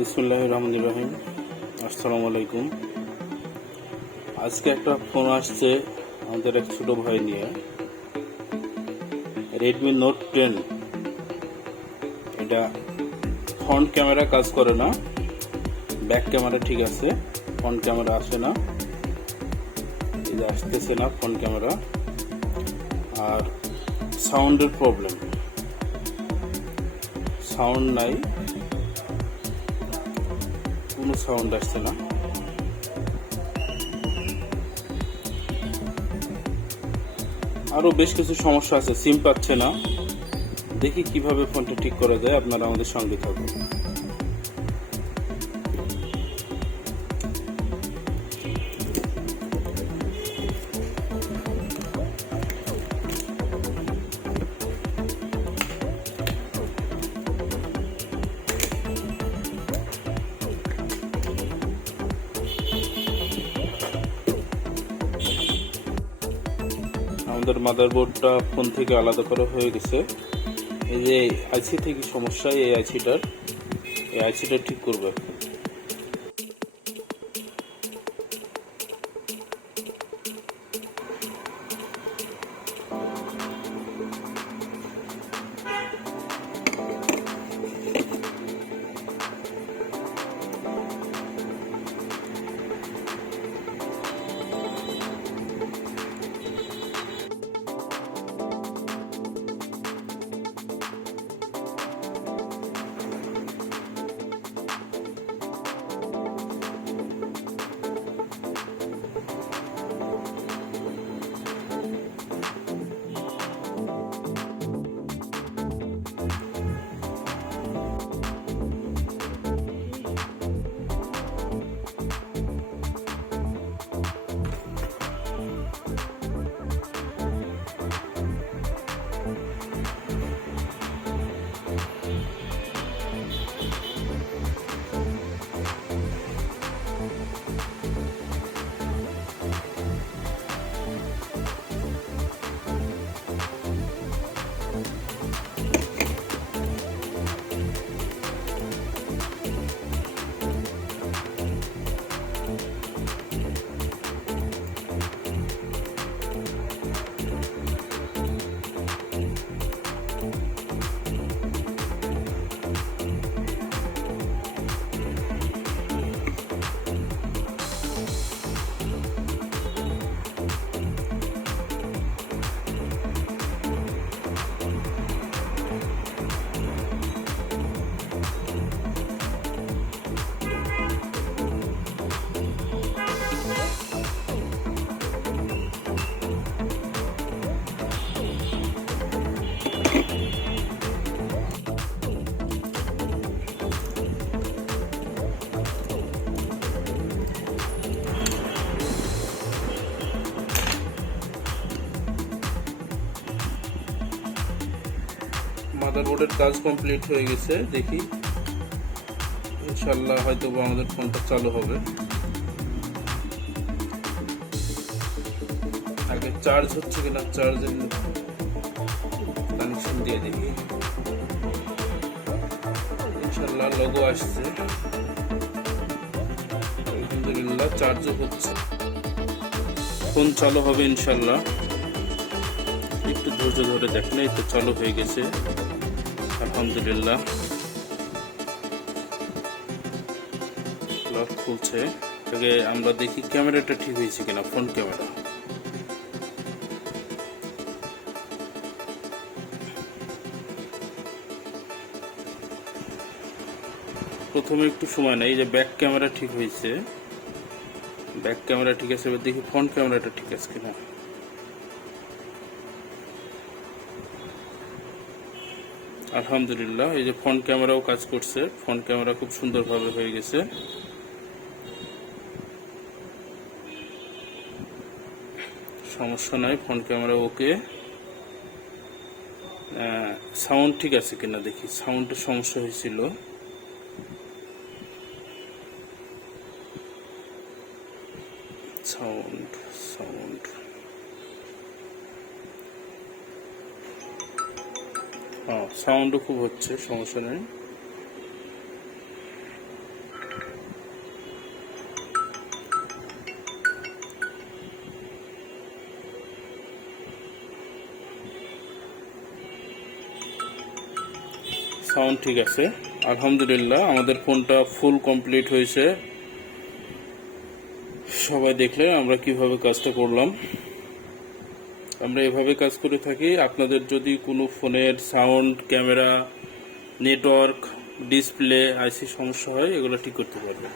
বিসমিল্লাহির রহমানির রহিম। আসসালামু আলাইকুম। আজকে একটা ফোন আসছে আমাদের এক ছোট ভাই নিয়ে, রেডমি নোট 10। এটা ফ্রন্ট ক্যামেরা কাজ করে না, ব্যাক ক্যামেরা ঠিক আছে, ফ্রন্ট ক্যামেরা আসে না, এই যে আসতেছে না ফ্রন্ট ক্যামেরা। আর সাউন্ডের প্রবলেম, সাউন্ড নাই, কোনো সাউন্ড আসছে না। আরো বেশ কিছু সমস্যা আছে, সিম পাচ্ছে না। দেখি কিভাবে ফোনটা ঠিক করা যায়, আপনারা আমাদের সঙ্গে থাকুন। আমাদের মাদারবোর্ডটা ফোন থেকে আলাদা করা হয়ে গেছে। এই যে আইসি থেকে সমস্যা, এই আইসিটা ঠিক করবে। মাদারবোর্ডের কাজ কমপ্লিট হয়ে গেছে, দেখি ইনশাল্লাহ হয়তো আমাদের ফোনটা চালু হবে। আগে চার্জ হচ্ছে কিনা, চার্জের কানেকশন দিয়ে দেখি। ইনশাল্লাহ লোগো আসছে, আলহামদুলিল্লাহ চার্জও হচ্ছে, ফোন চালু হবে ইনশাল্লাহ। একটু ধৈর্য ধরে দেখেন, এই তো চালু হয়ে গেছে আলহামদুলিল্লাহ। লক খুলছে, আগে আমরা দেখি ক্যামেরাটা ঠিক হয়েছে কিনা, ফ্রন্ট ক্যামেরা। প্রথমে একটু সময় নেই, এই যে ব্যাক ক্যামেরা ঠিক হয়েছে, ব্যাক ক্যামেরা ঠিক আছে, এবার দেখি ফ্রন্ট ক্যামেরাটা ঠিক আছে কিনা। আলহামদুলিল্লাহ, এই যে ফ্রন্ট ক্যামেরাও কাজ করছে, ফ্রন্ট ক্যামেরা খুব সুন্দরভাবে হয়ে গেছে। সমস্যা নাই, ফ্রন্ট ক্যামেরা ওকে। সাউন্ড ঠিক আছে কিনা দেখি, সাউন্ডের সমস্যা হয়েছিল। সাউন্ড সাউন্ড সাউন্ডও খুব হচ্ছে, সমস্যা নেই। সাউন্ড ঠিক আছে। আলহামদুলিল্লাহ আমাদের ফোনটা ফুল কমপ্লিট হয়েছে। সবাই দেখলেন আমরা কিভাবে কাজটা করলাম। আমরা এভাবে কাজ করে থাকি। আপনাদের যদি কোনো ফোনের সাউন্ড, ক্যামেরা, নেটওয়ার্ক, ডিসপ্লে, আইসি সমস্যা হয়, এগুলো ঠিক করতে পারবেন।